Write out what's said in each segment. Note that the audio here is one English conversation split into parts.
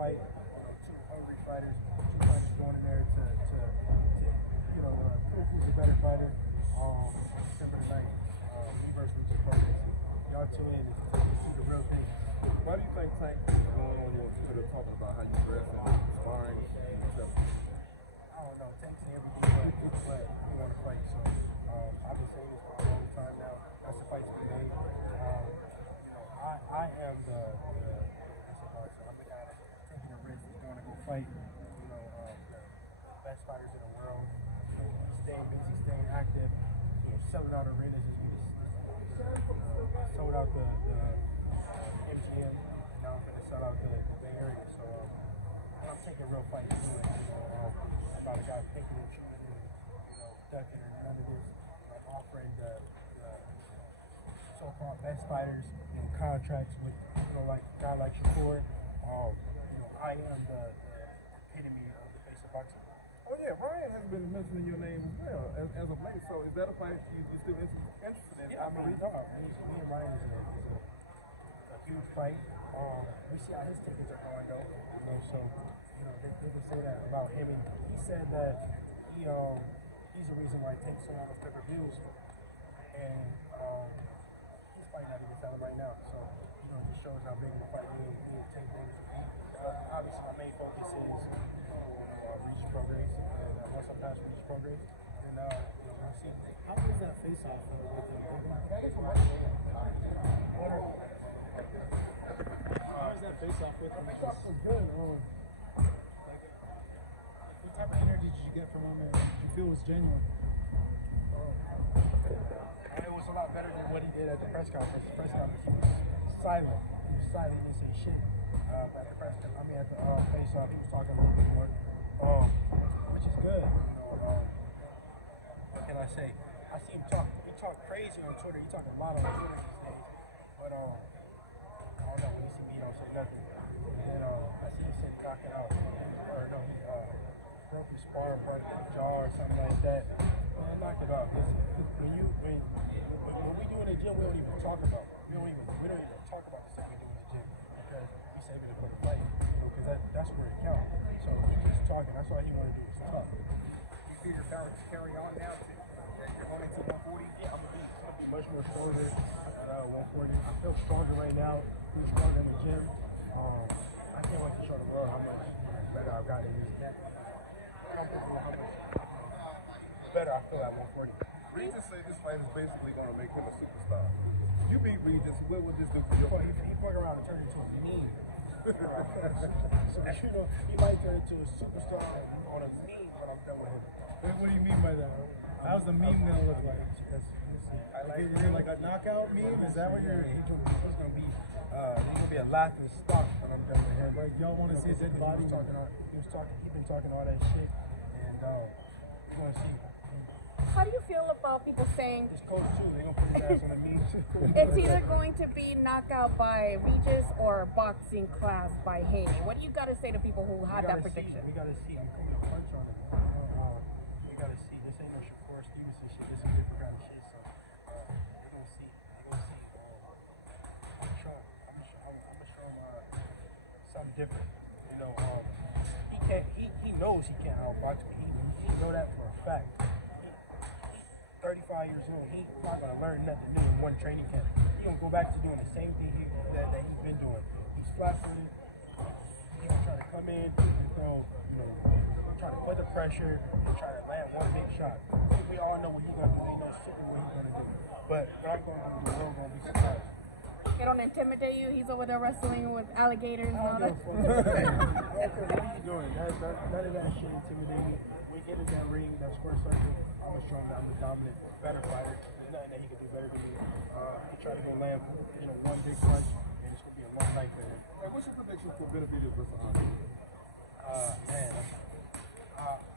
fight. Two hungry fighters. Two fighters going in there to prove who's a better fighter. December the 9th, me versus Regis Prograis. Y'all tune in to see the real thing. Why do you think Tank is going on your Twitter talking about how you dress and sparring and stuff? I don't know. Tank's in everything but he want to fight. So I've been saying this for a long time now. That's the fight to be made. I am the boxer. I'm the guy that's taking a risk. He's going to go fight. The best fighters in the world. Staying busy, staying active. Selling out arenas. Sold out the MGM, and now I'm going to sell out the Bay Area. So I'm taking real fights. I'm not a guy picking and shooting and ducking or none of this. I'm offering the so-called best fighters contracts with like a guy like Shakur. I am the epitome of the face of boxing. Oh yeah, Ryan has been mentioning your name as well as of late. So is that a fight you still interested in? Yeah, me and Ryan is a huge fight. We see how his tickets are going though. So they can say that about him. And he said that he's the reason why it takes so long to pay-per-views. And he's fighting out against Allen right now. So it just shows how big of a fight he will take things. Obviously, my main focus is Regis Prograis, and once I'm past Regis Prograis, then we'll see. How was that face-off with him? How was that face-off with him? Face-off was good. What type of energy did you get from him, and did you feel was genuine? It was a lot better than what he did at the press conference. The press conference, he was silent. He was silent. He didn't say shit at the press conference. At the face-off, he was talking a little bit more, which is good. What can I say? I see him talk. He talk crazy on Twitter. He talk a lot on Twitter these days. But I don't know. When you see me, he don't say nothing. And then I see him sit knocking out. Or no, he broke his spar, broke his jaw, or something like that. Man, knock it off. Listen, when we do in the gym, we don't even talk about. We don't even talk about the stuff we do in the gym because we save it for the fight. Because that's where it counts. So he's just talking. That's all he want to do is talk. You feel your power to carry on now too? You're going into 140? Yeah, I'm gonna be much more stronger at 140. I feel stronger right now. I'm stronger in the gym. I can't wait to show the world how much better I've gotten in this gym. Comfortable, how much better I feel at 140. Regis said this fight is basically going to make him a superstar. You beat Regis, what would this do for your fight? He fuck around and turn into a meme. So he might turn into a superstar on a meme when I'm done with him. What do you mean by that? How's the meme gonna look like? Is it like a knockout meme? Is that what you're? He's gonna be a laughing stock when I'm done with him. Like y'all want to see a dead body? He's been talking all that shit, and we're gonna see. How do you feel about people saying His coach too, they're gonna put his ass on the meme too. it's either going to be knockout by Regis or boxing class by Haney? What do you got to say to people who had that prediction? We gotta see. I'm coming to punch on him. We gotta see. This ain't no Shakur Stevenson shit. This is different kind of shit. So we're gonna see. I'm gonna show him something different. He knows he can't outbox me. He know that for a fact. He's 35 years old. He's not gonna learn nothing new in one training camp. He gonna go back to doing the same thing that he's been doing. He's flat-footed. He's gonna try to come in and throw, try to put the pressure and try to land one big shot. We all know what he's gonna do. Ain't no shit what he's gonna do. But I'm gonna do, the world gonna be surprised. They don't intimidate you. He's over there wrestling with alligators and all that. What he's doing, none of that shit intimidates me. We get in that ring, that square circle. I'm a stronger, I'm a dominant, better fighter. There's nothing that he can do better than me. He tried to go land, one big punch, and it's gonna be a long night for him. What's your prediction for Benavidez versus Andre? Man,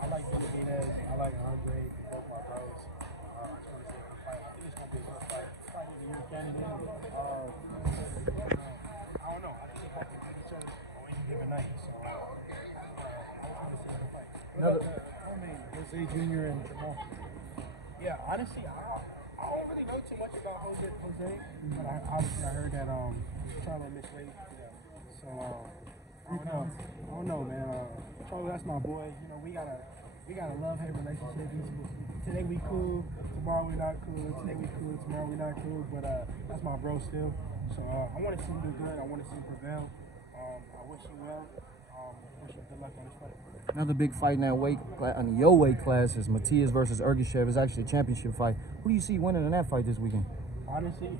I like Benavidez. I like Andre. They're both my bros. I just want to see a good fight. I think it's gonna be a good fight. Fight of the year candidate. I don't know. I think they both can beat each other on any given night. So I want to see a good fight. Jose Jr. and Jamal. Yeah, honestly, I don't really know too much about Jose, but I heard that Charlo misled. So I don't know, man. Charlie, that's my boy. You know, we got a love-hate relationship. Today we cool, tomorrow we not cool. Today we cool, tomorrow we not cool. But that's my bro still. So I want to see him do good. I want to see him prevail. I wish him well. Wish him good luck on his fight. Another big fight in that weight, in your weight class, is Matias versus Ergashev. It's actually a championship fight. Who do you see winning in that fight this weekend? Honestly,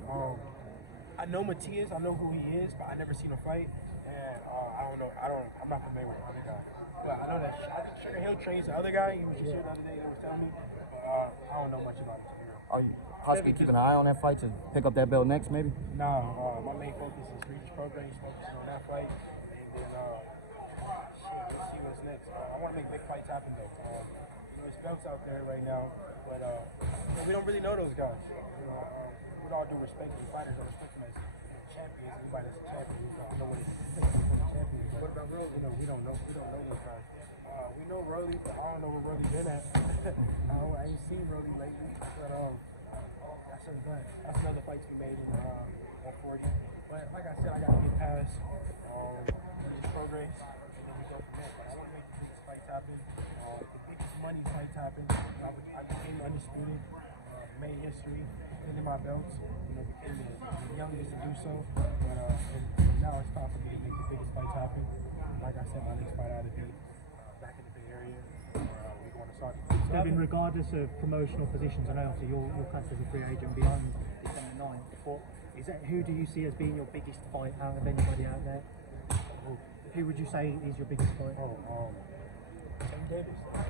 I know Matias. I know who he is, but I never seen him fight, and I don't know. I'm not familiar with the other guy, but I know that I think Sugar Hill trains the other guy. He was just here the other day. They was telling me, but I don't know much about him. Are you possibly keeping an eye on that fight to pick up that belt next, maybe? No, my main focus is Regis Prograis. He's focusing on that fight, and then let's see what's next. I want to make big fights happen though. There's belts out there right now, but we don't really know those guys. With all due respect to the fighters, I respect them as champions. Anybody that's a champion, we don't know what it takes to become a champion. But what about Rolly? We don't know those guys. We know Rolly, but I don't know where Rolly been at. I ain't seen Rolly lately, but that's another fight to be made in 140. But like I said, I gotta get past these programs, and then we go from there. But I want to make the biggest fights happen, the biggest money fights happen. I became undisputed, made history, in my belts. Became the youngest to do so. But and now it's time for me to make the biggest fights happen. Like I said, my next fight out of be back in the Bay Area. We're going to start. Devin, regardless of promotional positions, I know obviously you're classed as a free agent beyond December 9th, but who do you see as being your biggest fight out of anybody out there? Who would you say is your biggest fight? Tim Davis. I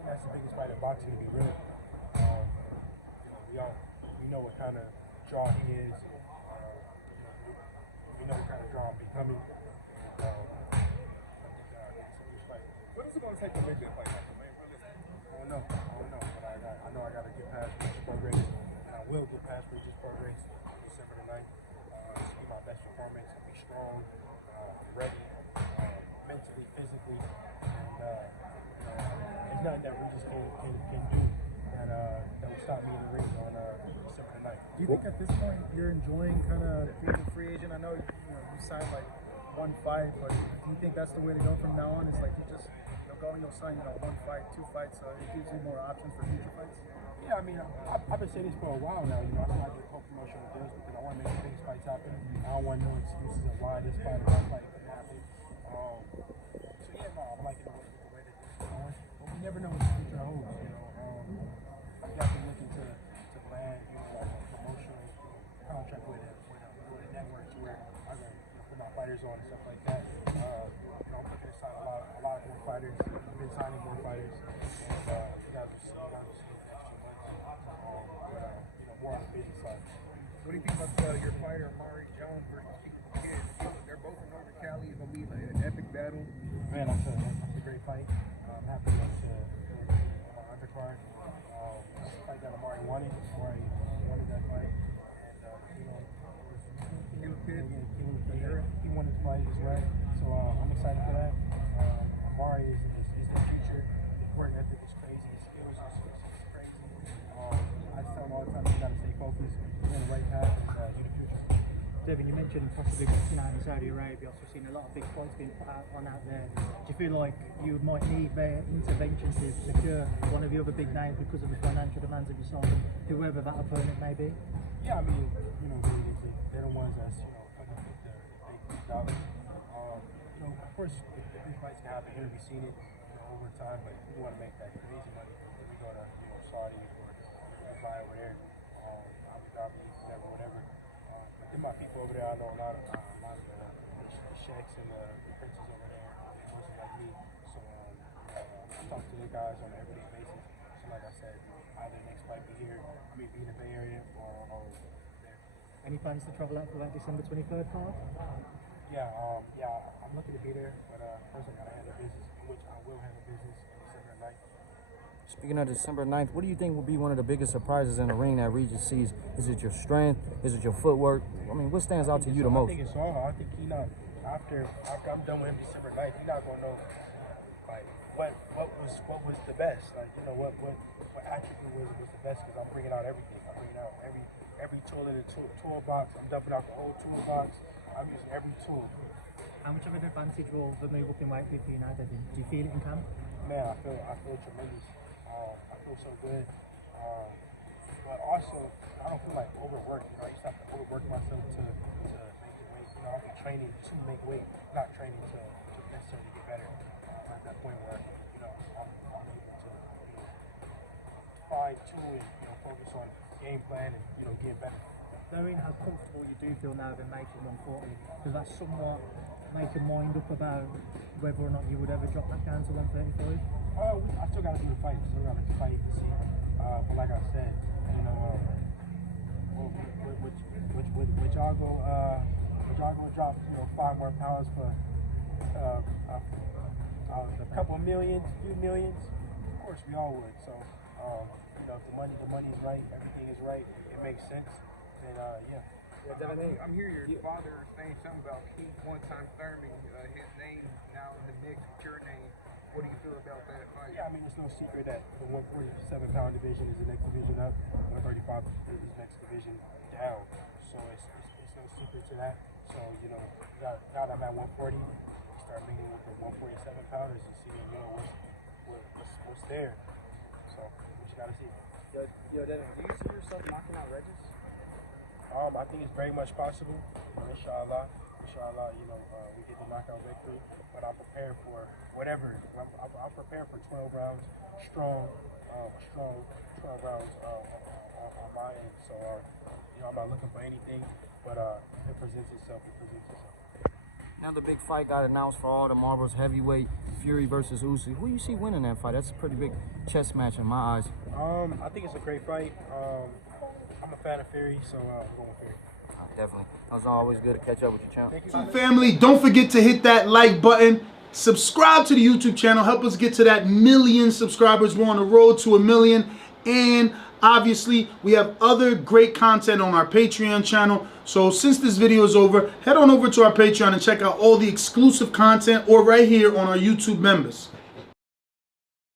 think that's the biggest fight in boxing, to be real. We know what kind of draw he is. We know what kind of draw I'm becoming. What is it going to take to make that fight happen, man? I don't know, but I know I got to get past Regis Prograis, and I will get past Regis Prograis December the 9th. This will be my best performance. I'll be strong, ready, mentally, physically, and there's nothing that Regis can do that will stop me in the ring on December the 9th. Do you think at this point you're enjoying kind of being a free agent? I know you signed like one fight, but do you think that's the way to go from now on? It's like you'll sign one fight, two fights, so it gives you more options for future fights? Yeah, I mean, I've been saying this for a while now. I try to get co-promotional deals because I want to make the biggest fights happen. I don't want no excuses of why this fight or that fight can happen. So yeah, no, I'm liking the way that this is going. But we never know what the future holds. I'm definitely looking to land, like a promotional contract with a network where I can put my fighters on and stuff like that. I'm looking to sign a lot more fighters. I've been signing more fighters, and you guys will see the next few months. More on the business side. What do you think about your fighter, Mari Jones versus Kid? They're both in Northern Cali. It's gonna be like an epic battle. Man, that's a great fight. I'm happy to on my undercard. That's the fight that Amari wanted. Amari wanted that fight, and he wanted to fight as well. So I'm excited for that. Amari is the future. His work ethic is crazy. His skills is crazy. I just tell him all the time, you got to stay focused. You're on the right path, and you're the future. Devin, you mentioned possibly boxing out in Saudi Arabia. I've also seen a lot of big fights being put out there. Do you feel like you might need their intervention to secure one of the other big names because of the financial demands of yourself and whoever that opponent may be? Yeah, I mean, they're the ones that's coming with the big dollars. Of course, the big fights can happen here. We've seen it over time, but we want to make that crazy money when we go to Saudi or Dubai over there, Abu Dhabi, whatever. But then my people over there, I know a lot of the sheikhs and the princes over there, and person like me. So I talk to the guys on an everyday basis. So like I said, either next fight be here, be in the Bay Area or there. Any plans to travel out for that December 23rd card? Yeah, I'm looking to be there, but first I gotta handle business, which I will handle business on December 9th. Speaking of December 9th, what do you think will be one of the biggest surprises in the ring that Regis sees? Is it your strength? Is it your footwork? I mean, what stands out to you the most? I think it's all. I think he not after I'm done with him December 9th, he's not gonna know like what was the best. Like what attribute was the best because I'm bringing out everything. I'm bringing out every tool in the toolbox. I'm dumping out the whole toolbox. I'm using every tool. How much of an advantage will the move up in weight be for you now, Devin? Do you feel it in camp? Man, I feel tremendous. I feel so good. But also, I don't feel like overworked. You know, I used to have to overwork myself to make the weight. You know, I've been training to make weight, not training to necessarily get better. At that point where, you know, I'm able to, you know, fine tune and, you know, focus on game plan and, you know, get better. Knowing how comfortable you do feel now than making 140, does that somewhat make your mind up about whether or not you would ever drop that down to 135? I still got to do the fight. Still got to fight to see. But like I said, you know, would y'all go drop, you know, 5 more pounds for a couple millions, few millions? Of course, we all would. So, you know, if the money is right, everything is right, it makes sense. And yeah. Devin Haney, I'm hearing your father saying something about Keith one-time Thurman, his name now in the mix with your name. What do you feel about that fight? Yeah, I mean, it's no secret that the 147-pound division is the next division up, 135 is the next division down. So it's no secret to that. So, you know, now that I'm at 140, start meeting with the 147-pounders and see, you know, what's there. So we just gotta see. Yo, Devin, do you see yourself knocking out Regis? I think it's very much possible. Inshallah, you know, we get the knockout victory. But I'm prepared for whatever. I'm prepared for 12 rounds, strong 12 rounds on my end. So, you know, I'm not looking for anything. But if it presents itself, it presents itself. Now the big fight got announced for all the marbles, heavyweight, Fury versus Usyk. Who do you see winning that fight? That's a pretty big chess match in my eyes. I think it's a great fight. I'm a fan of Fury, so I'm going with Fury. Definitely. It was always good to catch up with you, champ. Thank you. Family, don't forget to hit that like button. Subscribe to the YouTube channel. Help us get to that 1 million subscribers. We're on the road to 1 million. And obviously, we have other great content on our Patreon channel. So since this video is over, head on over to our Patreon and check out all the exclusive content or right here on our YouTube members.